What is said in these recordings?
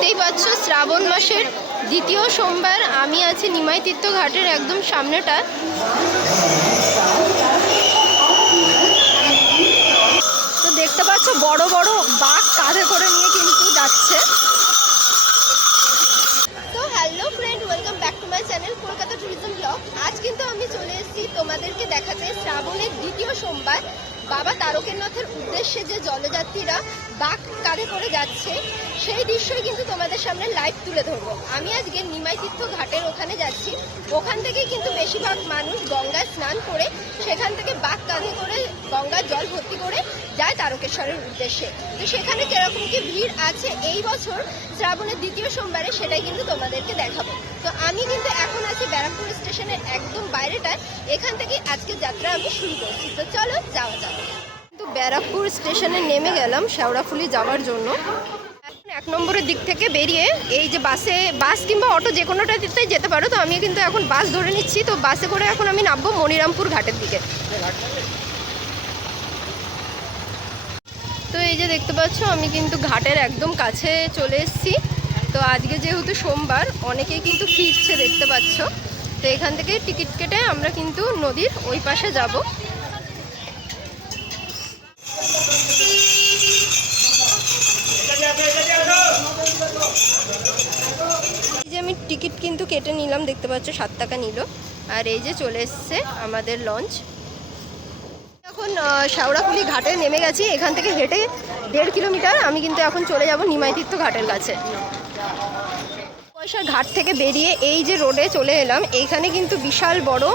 দেখতেই পাচ্ছ, শ্রাবণ মাসের দ্বিতীয় সোমবার। আমি আছি নিমাই তীর্থ ঘাটের একদম সামনেটা। তো দেখতে পাচ্ছ, বড় বড় বাঘ কাঁধে করে নিয়ে কিন্তু যাচ্ছে। তো hello friend welcome back to my channel Kolkata tourism blog আজ কিন্তু আমি চলে এসেছি তোমাদেরকে দেখাতে শ্রাবণের দ্বিতীয় সোমবার। বাবা তারকেনাথের উদ্দেশ্যে যে জলযাত্রীরা বাঘ কাঁধে করে যাচ্ছে, সেই দৃশ্যই কিন্তু তোমাদের সামনে লাইভ তুলে ধরবো। আমি আজকে নিমাই তীর্থ ঘাটের ওখানে যাচ্ছি। ওখান থেকেই কিন্তু বেশিরভাগ মানুষ গঙ্গায় স্নান করে, সেখান থেকে বাঘ কাঁধে করে গঙ্গার জল ভর্তি করে যায় তারকেশ্বরের উদ্দেশ্যে। তো সেখানে কীরকম কি ভিড় আছে? এই বছর শ্রাবণের দ্বিতীয় সোমবারে সেটাই কিন্তু তোমাদেরকে দেখাবো। তো আমি কিন্তু এখন আছি ব্যারাকপুর স্টেশনের একদম বাইরেটায়। এখান থেকে আজকের যাত্রা আমি শুরু করছি। তো চলো, যাওয়া যাক। কিন্তু ব্যারাকপুর স্টেশনে নেমে গেলাম শেওড়াফুলি যাওয়ার জন্য। এক নম্বরের দিক থেকে বেরিয়ে এই যে বাসে, বাস কিংবা অটো যে কোনোটাতে যেতে পারো। তো আমি কিন্তু এখন বাস ধরে নিচ্ছি। তো বাসে করে এখন আমি নামবো মনিরামপুর ঘাটের দিকে। তো এই যে দেখতে পাচ্ছ, আমি কিন্তু ঘাটের একদম কাছে চলে এসেছি। তো আজকে যেহেতু সোমবার অনেকেই কিন্তু ফিরছে দেখতে পাচ্ছ। তো এখান থেকে টিকিট কেটে আমরা কিন্তু নদীর ওই পাশে যাব। এই যে আমি টিকিট কিন্তু কেটে নিলাম দেখতে পাচ্ছ সাত টাকা নিল। আর এই যে চলে এসছে আমাদের লঞ্চ। এখন আহ, শেওড়াফুলি ঘাটে নেমে গেছি। এখান থেকে হেঁটে দেড় কিলোমিটার আমি কিন্তু এখন চলে যাব নিমাইতীর্থ ঘাটের কাছে। পয়সার ঘাট থেকে বেরিয়ে এই যে রোডে চলে এলাম, এইখানে কিন্তু বিশাল বড়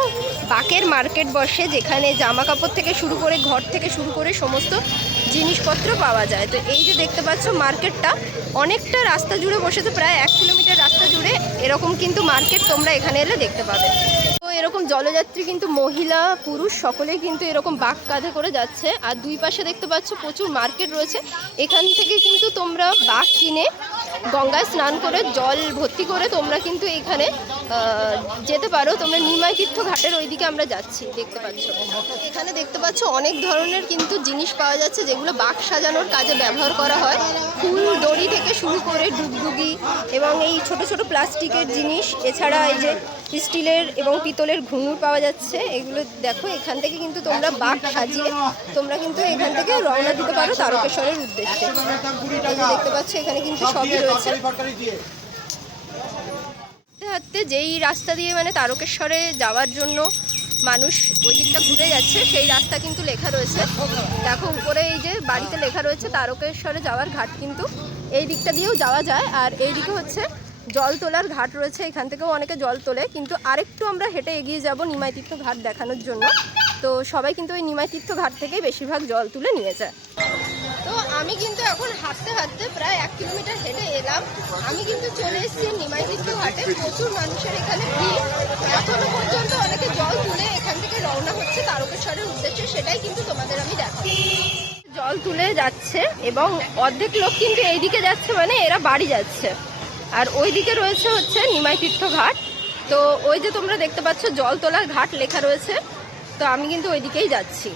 বাকের মার্কেট বসে, যেখানে জামা কাপড় থেকে শুরু করে ঘর থেকে শুরু করে সমস্ত জিনিসপত্র পাওয়া যায়। তো এই যে দেখতে পাচ্ছ মার্কেটটা, অনেকটা রাস্তা জুড়ে বসেছে, প্রায় এক কিলোমিটার রাস্তা জুড়ে এরকম কিন্তু মার্কেট তোমরা এখানে এলে দেখতে পাবে। এরকম জলযাত্রী কিন্তু মহিলা, পুরুষ, সকলেই কিন্তু এরকম বাঘ কাঁধে করে যাচ্ছে। আর দুই পাশে দেখতে পাচ্ছ প্রচুর মার্কেট রয়েছে। এখান থেকে কিন্তু তোমরা বাঘ কিনে গঙ্গায় স্নান করে জল ভর্তি করে তোমরা কিন্তু এখানে যেতে পারো, তোমরা নিমাই তীর্থ ঘাটের ওইদিকে আমরা যাচ্ছি, দেখতে পাচ্ছ। এখানে দেখতে পাচ্ছ অনেক ধরনের কিন্তু জিনিস পাওয়া যাচ্ছে, যেগুলো বাঘ সাজানোর কাজে ব্যবহার করা হয়। ফুল দড়ি থেকে শুরু করে ডুগডুগি এবং এই ছোট ছোট প্লাস্টিকের জিনিস, এছাড়া এই যে স্টিলের এবং পিতলের ঘুঙুর পাওয়া যাচ্ছে, এগুলো দেখো, এখান থেকে কিন্তু তোমরা বাঘ সাজিয়ে, তোমরা কিন্তু এখান থেকে রওনা দিতে পারো তারকেশ্বরের উদ্দেশ্যে। দেখতে পাচ্ছ, এখানে কিন্তু সবই রয়েছে। হাঁটতে যেই রাস্তা দিয়ে মানে তারকেশ্বরে যাওয়ার জন্য মানুষ ওই দিকটা ঘুরে যাচ্ছে, সেই রাস্তা কিন্তু লেখা রয়েছে। দেখো, উপরে এই যে বাড়িতে লেখা রয়েছে, তারকেশ্বরে যাওয়ার ঘাট কিন্তু এই দিকটা দিয়েও যাওয়া যায়। আর এই দিকে হচ্ছে জল তোলার ঘাট রয়েছে, এখান থেকেও অনেকে জল তোলে। কিন্তু আরেকটু আমরা হেঁটে এগিয়ে যাব নিমাইতীর্থ ঘাট দেখানোর জন্য। তো সবাই কিন্তু ওই নিমাইতীর্থ ঘাট থেকেই বেশিরভাগ জল তুলে নিয়ে যায়। আমি কিন্তু এখন হাঁটতে হাঁটতে প্রায় এক কিলোমিটার হেঁটে এলাম। আমি কিন্তু চলে এসেছি নিমাইতীর্থ ঘাটে প্রচুর মানুষের এখানে ভিড়। এখনও পর্যন্ত অনেকে জল তুলে এখান থেকে রওনা হচ্ছে তারকেশ্বরের উদ্দেশ্যে। সেটাই কিন্তু তোমাদের আমি দেখাবো। জল তুলে যাচ্ছে এবং অর্ধেক লোক কিন্তু এইদিকে যাচ্ছে মানে এরা বাড়ি যাচ্ছে। আর ওইদিকে রয়েছে হচ্ছে নিমাইতীর্থ ঘাট। তো ওই যে তোমরা দেখতে পাচ্ছ জল তোলার ঘাট লেখা রয়েছে। তো আমি কিন্তু ওইদিকেই যাচ্ছি।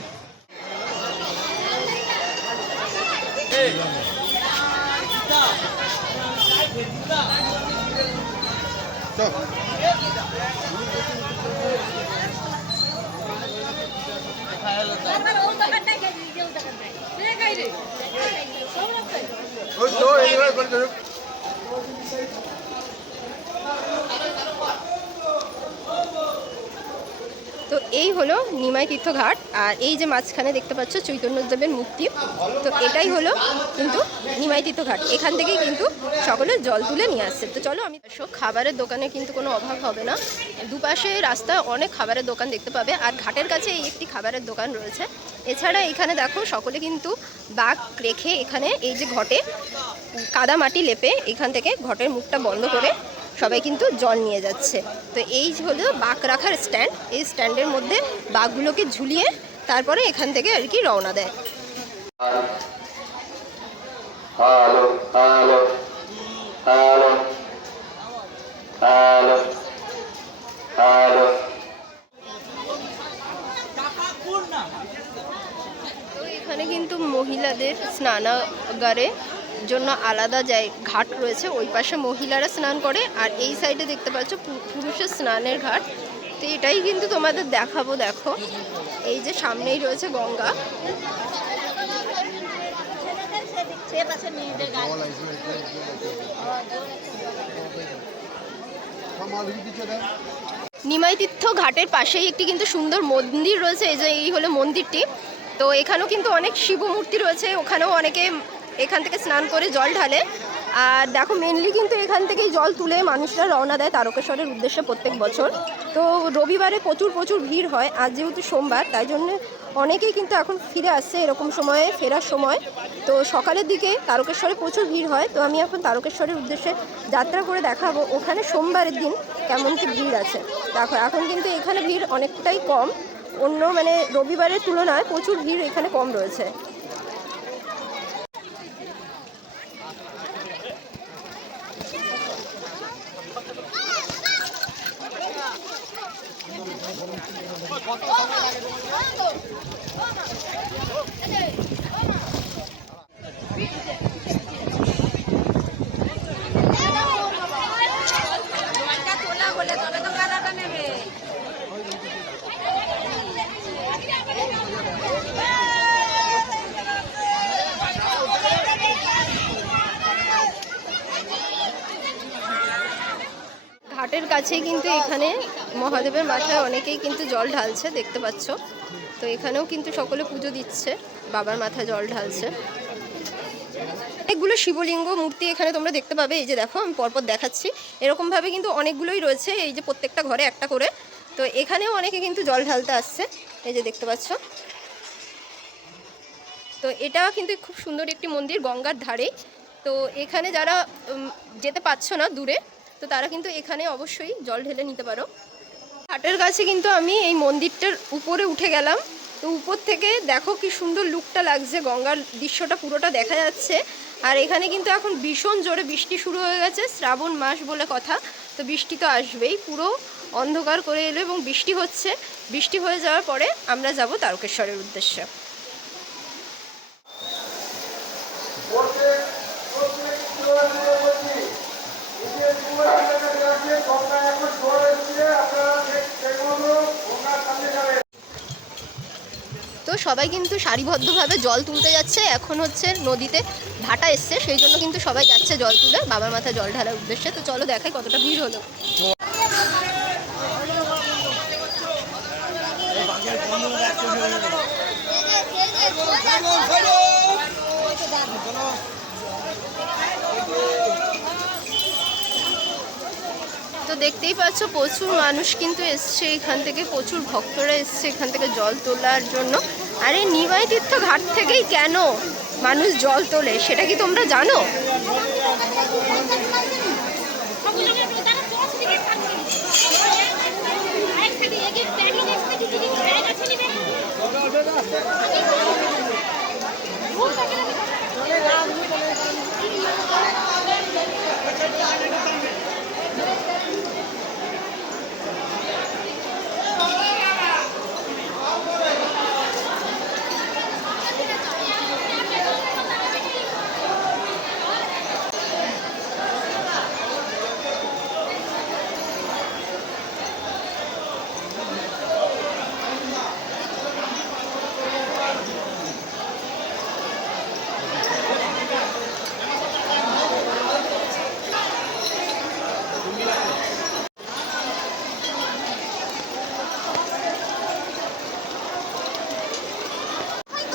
ওই তো এইভাবে করে ধরো। তো এই হলো নিমাই তীর্থ ঘাট, আর এই যে মাঝখানে দেখতে পাচ্ছ চৈতন্যদেবের মূর্তি, তো এটাই হলো কিন্তু নিমাই তীর্থ ঘাট। এখান থেকেই কিন্তু সকলে জল তুলে নিয়ে আসছে। তো চলো আমি আসো খাবারের দোকানে কিন্তু কোনো অভাব হবে না। দুপাশে রাস্তা অনেক খাবারের দোকান দেখতে পাবে, আর ঘাটের কাছে এই একটি খাবারের দোকান রয়েছে। এছাড়া এখানে দেখো সকলে কিন্তু বাঘ রেখে এখানে এই যে ঘটে কাদা মাটি লেপে এখান থেকে ঘটের মুখটা বন্ধ করে সবাই কিন্তু জল নিয়ে যাচ্ছে। তো এই হলো বাঘ রাখার স্ট্যান্ড এই স্ট্যান্ডের মধ্যে বাঘগুলোকে ঝুলিয়ে তারপরে এখান থেকে আর কি রওনা দেয়। এখানে কিন্তু মহিলাদের স্নানাগারে জন্য আলাদা জায় ঘাট রয়েছে, ওই পাশে মহিলারা স্নান করে আর এই সাইডে দেখতে পাচ্ছ পুরুষের স্নানের ঘাট। তো এটাই কিন্তু তোমাদের দেখাবো, দেখো। এই যে সামনেই রয়েছে গঙ্গা। নিমাই তীর্থ ঘাটের পাশেই একটি কিন্তু সুন্দর মন্দির রয়েছে, এই যে এই হলো মন্দিরটি। তো এখানেও কিন্তু অনেক শিব মূর্তি রয়েছে, ওখানেও অনেকে এখান থেকে স্নান করে জল ঢালে। আর দেখো মেনলি কিন্তু এখান থেকেই জল তুলে মানুষরা রওনা দেয় তারকেশ্বরের উদ্দেশ্যে প্রত্যেক বছর। তো রবিবারে প্রচুর প্রচুর ভিড় হয়। আজ যেহেতু সোমবার, তাই জন্য অনেকেই কিন্তু এখন ফিরে আসছে এরকম সময়ে, ফেরার সময়। তো সকালের দিকে তারকেশ্বরে প্রচুর ভিড় হয়। তো আমি এখন তারকেশ্বরের উদ্দেশ্যে যাত্রা করে দেখাবো ওখানে সোমবারের দিন কেমন কি ভিড় আছে। দেখো, এখন কিন্তু এখানে ভিড় অনেকটাই কম। অন্য মানে রবিবারের তুলনায় প্রচুর ভিড় এখানে কম রয়েছে। ঘাটের কাছেই কিন্তু এখানে মহাদেবের মাথায় অনেকেই কিন্তু জল ঢালছে, দেখতে পাচ্ছ। তো এখানেও কিন্তু সকলে পুজো দিচ্ছে, বাবার মাথায় জল ঢালছে। অনেকগুলো শিবলিঙ্গ মূর্তি এখানে তোমরা দেখতে পাবে, এই যে দেখো, আমি পরপর দেখাচ্ছি। এরকমভাবে কিন্তু অনেকগুলোই রয়েছে, এই যে প্রত্যেকটা ঘরে একটা করে। তো এখানেও অনেকে কিন্তু জল ঢালতে আসছে, এই যে দেখতে পাচ্ছ। তো এটা কিন্তু খুব সুন্দর একটি মন্দির, গঙ্গার ধারে। তো এখানে যারা যেতে পারছ না দূরে, তো তারা কিন্তু এখানে অবশ্যই জল ঢেলে নিতে পারো। ঘাটের কাছে কিন্তু আমি এই মন্দিরটার উপরে উঠে গেলাম। তো উপর থেকে দেখো কি সুন্দর লুকটা লাগছে, গঙ্গার দৃশ্যটা পুরোটা দেখা যাচ্ছে। আর এখানে কিন্তু এখন ভীষণ জোরে বৃষ্টি শুরু হয়ে গেছে, শ্রাবণ মাস বলে কথা। তো বৃষ্টি তো আসবেই, পুরো অন্ধকার করে এলো এবং বৃষ্টি হচ্ছে। বৃষ্টি হয়ে যাওয়ার পরে আমরা যাব তারকেশ্বরের উদ্দেশ্যে। তো সবাই কিন্তু সারিবদ্ধভাবে জল তুলতে যাচ্ছে। এখন হচ্ছে নদীতে ভাটা এসছে, সেই জন্য কিন্তু সবাই যাচ্ছে জল তুলে। বাবার মাথায় জল ঢালার উদ্দেশ্যে। তো চলো দেখাই কতটা ভিড় হলো। তো দেখতেই পাচ্ছ, প্রচুর মানুষ কিন্তু এসছে এখান থেকে, প্রচুর ভক্তরা এসছে এখান থেকে জল তোলার জন্য। আরে, নিমাই তীর্থ ঘাট থেকেই কেন মানুষ জল তোলে, সেটা কি তোমরা জানো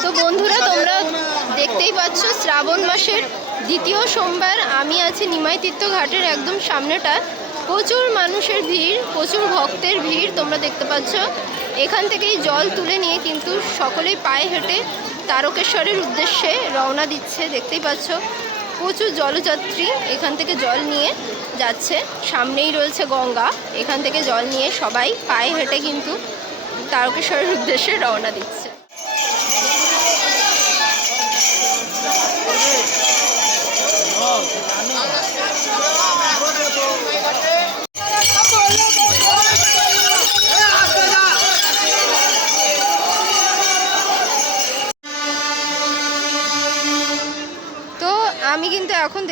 তো বন্ধুরা তোমরা দেখতেই পাচ্ছ শ্রাবণ মাসের দ্বিতীয় সোমবার আছি নিমাই তীর্থ ঘাটের একদম সামনেটা। প্রচুর মানুষের ভিড়, প্রচুর ভক্তের ভিড় তোমরা দেখতে পাচ্ছ। এখান থেকেই জল তুলে নিয়ে কিন্তু সকলেই পায়ে হেঁটে তারকেশ্বরের উদ্দেশ্যে রওনা দিচ্ছে, দেখতেই পাচ্ছ। প্রচুর জলযাত্রী এখান থেকে জল নিয়ে যাচ্ছে। সামনেই রয়েছে গঙ্গা, এখান থেকে জল নিয়ে সবাই পায়ে হেঁটে কিন্তু তারকেশ্বরের উদ্দেশ্যে রওনা দিচ্ছে।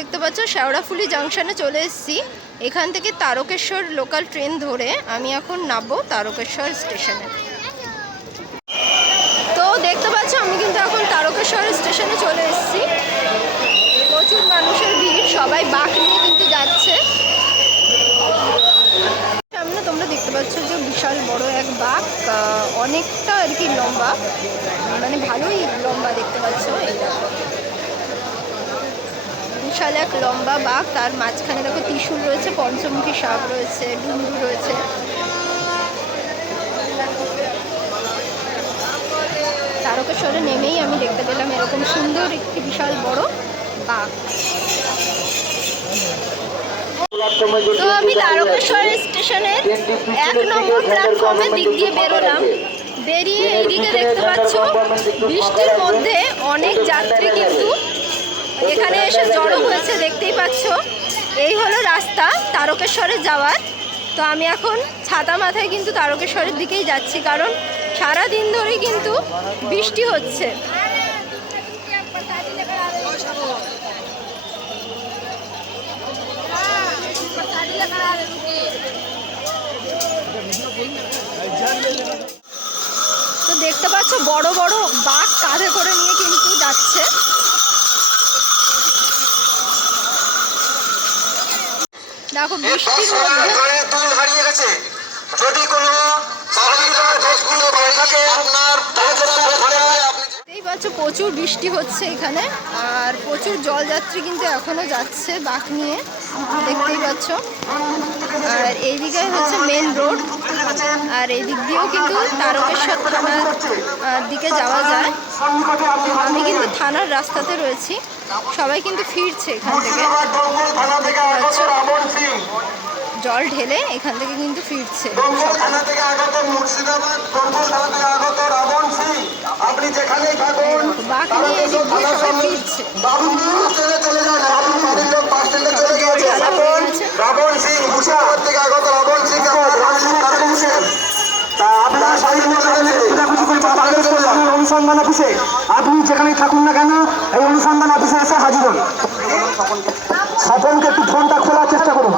দেখতে পাচ্ছ শেওড়াফুলি জাংশনে চলে এসেছি। এখান থেকে তারকেশ্বর লোকাল ট্রেন ধরে আমি এখন নামবো তারকেশ্বর স্টেশনে তো দেখতে পাচ্ছ, আমি কিন্তু এখন তারকেশ্বর স্টেশনে চলে এসেছি। প্রচুর মানুষের ভিড়, সবাই বাঘ নিয়ে কিন্তু যাচ্ছে। সামনে তোমরা দেখতে পাচ্ছ যে বিশাল বড় এক বাঘ অনেকটা আর কি লম্বা। মানে ভালোই লম্বা দেখতে পাচ্ছ। এই বিশাল এক লম্বা বাঘ, তার মাঝখানে দেখো ত্রিশূল রয়েছে, পঞ্চমুখী সাপ রয়েছে, ডুমরু রয়েছে। তারকেশ্বরে নেমেই আমি দেখতে পেলাম এরকম সুন্দর একটি বিশাল বড় বাঘ। তো আমি তারকেশ্বর স্টেশনের এক নম্বর প্ল্যাটফর্মের দিক দিয়ে বেরোলাম। বেরিয়ে এইদিকে দেখতে পাচ্ছ, বৃষ্টির মধ্যে অনেক যাত্রী কিন্তু এখানে এসে জড়ো হয়েছে, দেখতেই পাচ্ছ। এই হলো রাস্তা, তারকেশ্বরে যাওয়ার। তো আমি এখন ছাতা মাথায় কিন্তু তারকেশ্বরের দিকেই যাচ্ছি, কারণ সারা দিন ধরেই কিন্তু বৃষ্টি হচ্ছে। তো দেখতে পাচ্ছ, বড় বড় বাঘ কাঁধে করে নিয়ে কিন্তু যাচ্ছে। দেখো বৃষ্টির হারিয়ে গেছে। যদি কোনো প্রচুর বৃষ্টি হচ্ছে এখানে আর প্রচুর জলযাত্রী কিন্তু এখনও যাচ্ছে বাঁক নিয়ে দেখতেই পাচ্ছ। আর এইদিকে হচ্ছে মেন রোড আর এই দিক দিয়েও কিন্তু তারকেশ্বর থানার দিকে যাওয়া যায়। আমি কিন্তু থানার রাস্তাতে রয়েছি। সবাই কিন্তু ফিরছে এখান থেকে। থানা থেকে আগত রাবণ সিং। জল ঢেলে এখান থেকে কিন্তু ফিরছে। দমকল থানা মুর্শিদাবাদ দমকল থানা থেকে আগত রাবণ সিং। আপনি যেখানেই নিয়ে এদিক দিয়ে সবাই ফিরছে। রাবণ সিং মুর্শিদাবাদ থেকে আগত রাবণ সিং আপনার অনুসন্ধান অফিসে। আপনি যেখানেই থাকুন না কেন, এই অনুসন্ধান অফিসে এসে হাজির হন। স্বপনকে একটু ফোনটা খোলার চেষ্টা করুন।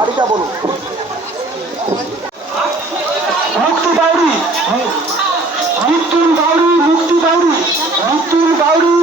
মুক্তি বাউরি, মৃত্যুর বাউরি, মুক্তি বাউরি, মৃত্যুর বাউরি।